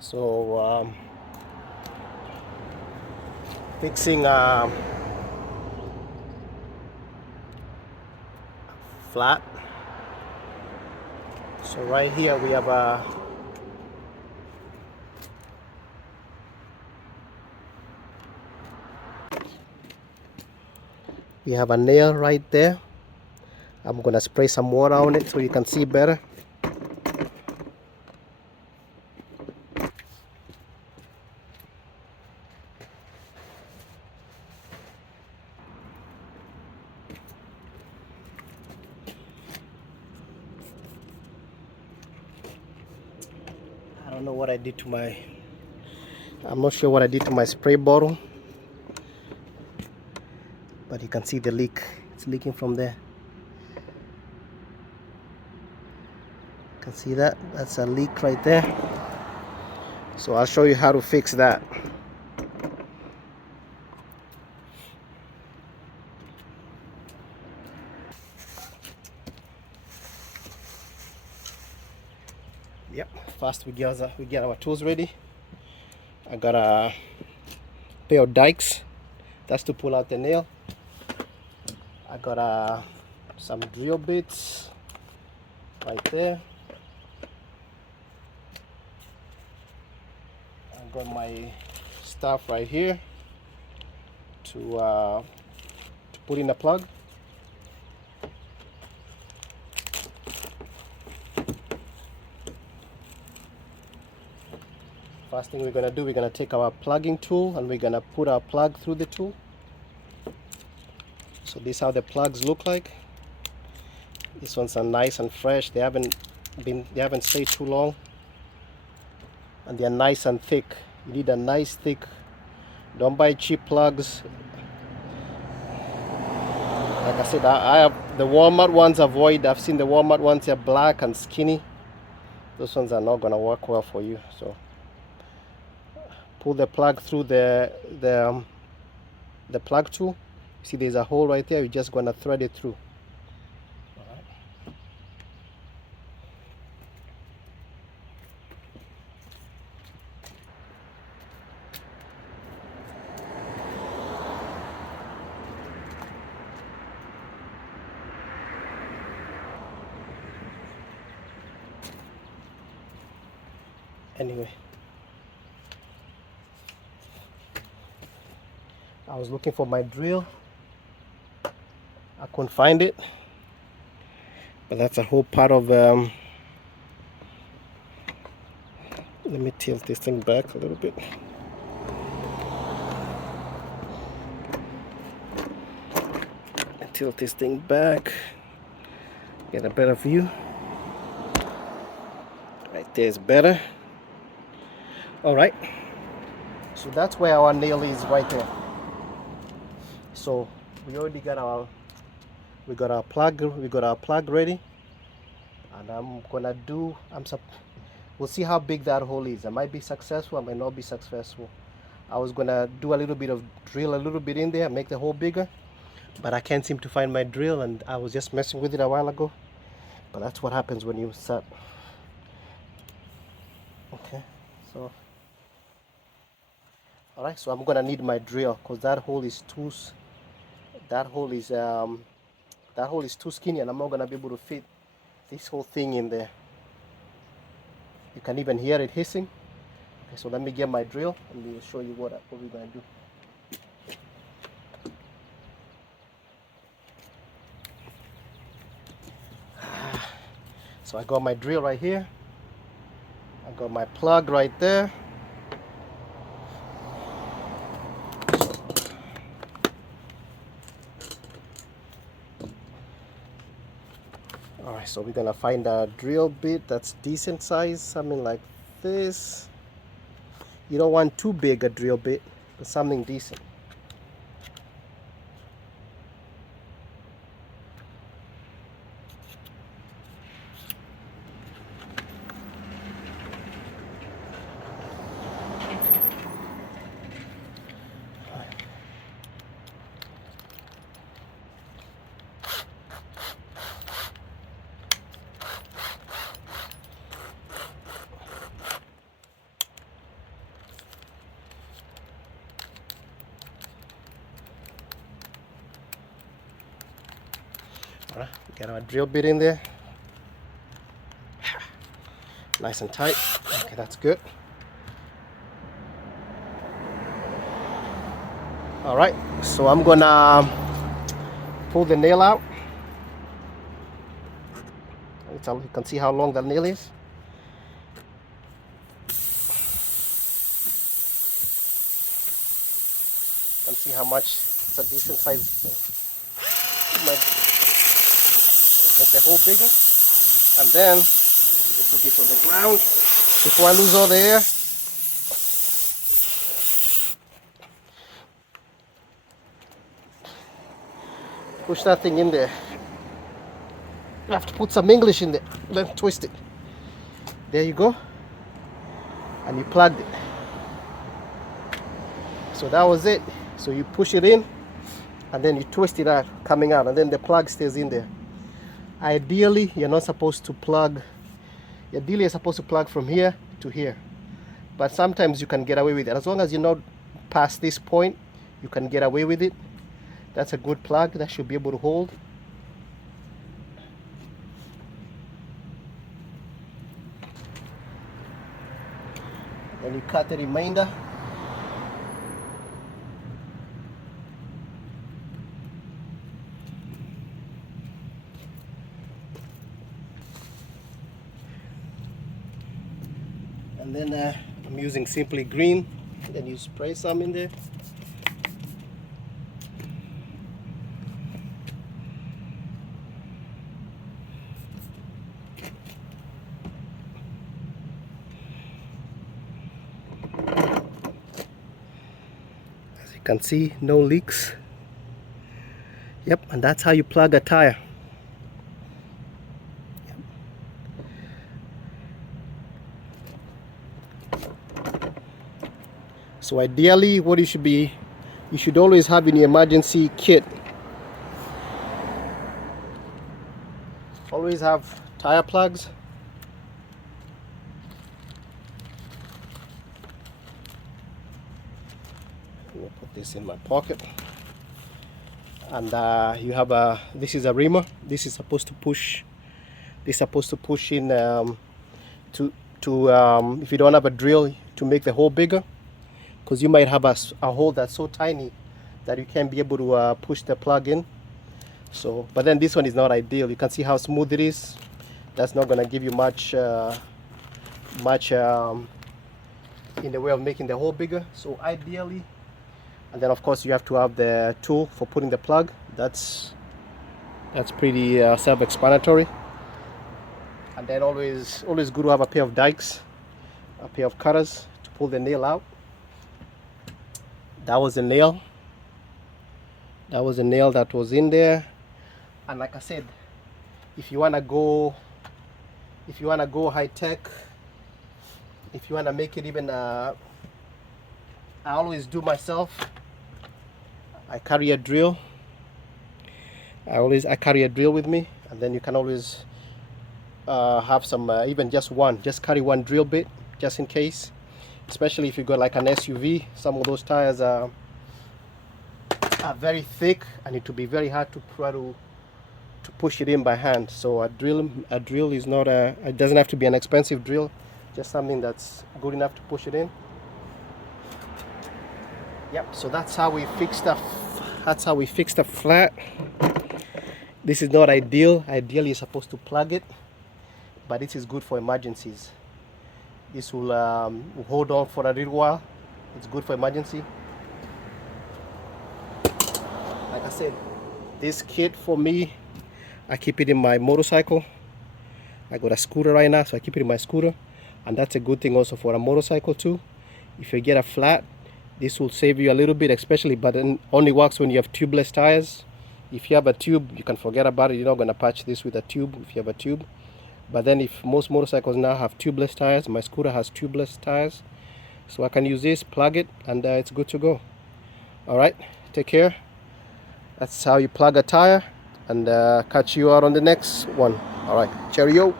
So fixing flat. So right here we have a nail right there. I'm gonna spray some water on it so you can see better. I don't know what I did to my, I'm not sure what I did to my spray bottle, but you can see the leak. It's leaking from there. You can see that? That's a leak right there. So I'll show you how to fix that. Yep, first we get our tools ready. I got a pair of dikes. That's to pull out the nail. I got some drill bits right there. I got my stuff right here to put in the plug. First thing we're gonna do, we're gonna take our plugging tool and we're gonna put our plug through the tool. So this is how the plugs look like. These ones are nice and fresh. They haven't stayed too long, and they're nice and thick. You need a nice thick. Don't buy cheap plugs. Like I said, I have the Walmart ones. Avoid. I've seen the Walmart ones. They're black and skinny. Those ones are not gonna work well for you. So pull the plug through the plug tool. See, there's a hole right there. You're just gonna thread it through. Anyway, I was looking for my drill. I couldn't find it, but that's a whole part of let me tilt this thing back a little bit. Tilt this thing back, get a better view. Right there is better. All right, so that's where our nail is, right there. So we already got our plug ready, and I'm gonna do we'll see how big that hole is. I might be successful, I might not be successful. I was gonna do a little bit of drill a little bit in there, make the hole bigger, but I can't seem to find my drill, and I was just messing with it a while ago. But that's what happens when you start. Okay, so all right, so I'm gonna need my drill because that hole is too skinny, and I'm not gonna be able to fit this whole thing in there. You can even hear it hissing. Okay, so let me get my drill and we'll show you what we're gonna do. So I got my drill right here. I got my plug right there. Alright, so we're gonna find a drill bit that's decent size, something like this. You don't want too big a drill bit, but something decent. Alright, get our drill bit in there. Nice and tight. Okay, that's good. Alright, so I'm gonna pull the nail out. You can see how long that nail is. You can see how much it's a decent size. Make the hole bigger, and then you put it on the ground before I lose all the air. Push that thing in there. You have to put some English in there, then twist it. There you go. And you plugged it. So that was it. So you push it in, and then you twist it out, coming out, and then the plug stays in there. Ideally, you're not supposed to plug, ideally you're supposed to plug from here to here. But sometimes you can get away with it. As long as you're not past this point, you can get away with it. That's a good plug. That should be able to hold. Then you cut the remainder. And then I'm using Simply Green. Then you spray some in there. As you can see, no leaks. Yep, and that's how you plug a tire. So ideally, what you should always have in your emergency kit. Always have tire plugs. I'm gonna put this in my pocket. And you have this is a reamer. This is supposed to push. This is supposed to push in if you don't have a drill, to make the hole bigger. Because you might have a hole that's so tiny that you can't be able to push the plug in. So, but then this one is not ideal. You can see how smooth it is. That's not going to give you much in the way of making the hole bigger. So ideally, and then of course you have to have the tool for putting the plug. That's pretty self-explanatory. And then always good to have a pair of dikes, a pair of cutters to pull the nail out. That was the nail. That was the nail that was in there. And like I said, if you wanna go high tech, if you wanna make it even, I always do myself. I carry a drill. I carry a drill with me, and then you can always have some, even just carry one drill bit just in case. Especially if you got like an SUV, some of those tires are very thick and it will be very hard to try to push it in by hand. So a drill is not it doesn't have to be an expensive drill, just something that's good enough to push it in. Yep. So that's how we fixed the flat. This is not ideal. Ideally, you're supposed to plug it, but this is good for emergencies. This will hold on for a little while. It's good for emergency. Like I said, this kit for me, I keep it in my motorcycle. I got a scooter right now, so I keep it in my scooter. And that's a good thing also for a motorcycle too. If you get a flat, this will save you a little bit, especially, but it only works when you have tubeless tires. If you have a tube, you can forget about it. You're not going to patch this with a tube if you have a tube. But then if most motorcycles now have tubeless tires, my scooter has tubeless tires. So I can use this, plug it, and it's good to go. Alright, take care. That's how you plug a tire, and catch you out on the next one. Alright, cheerio.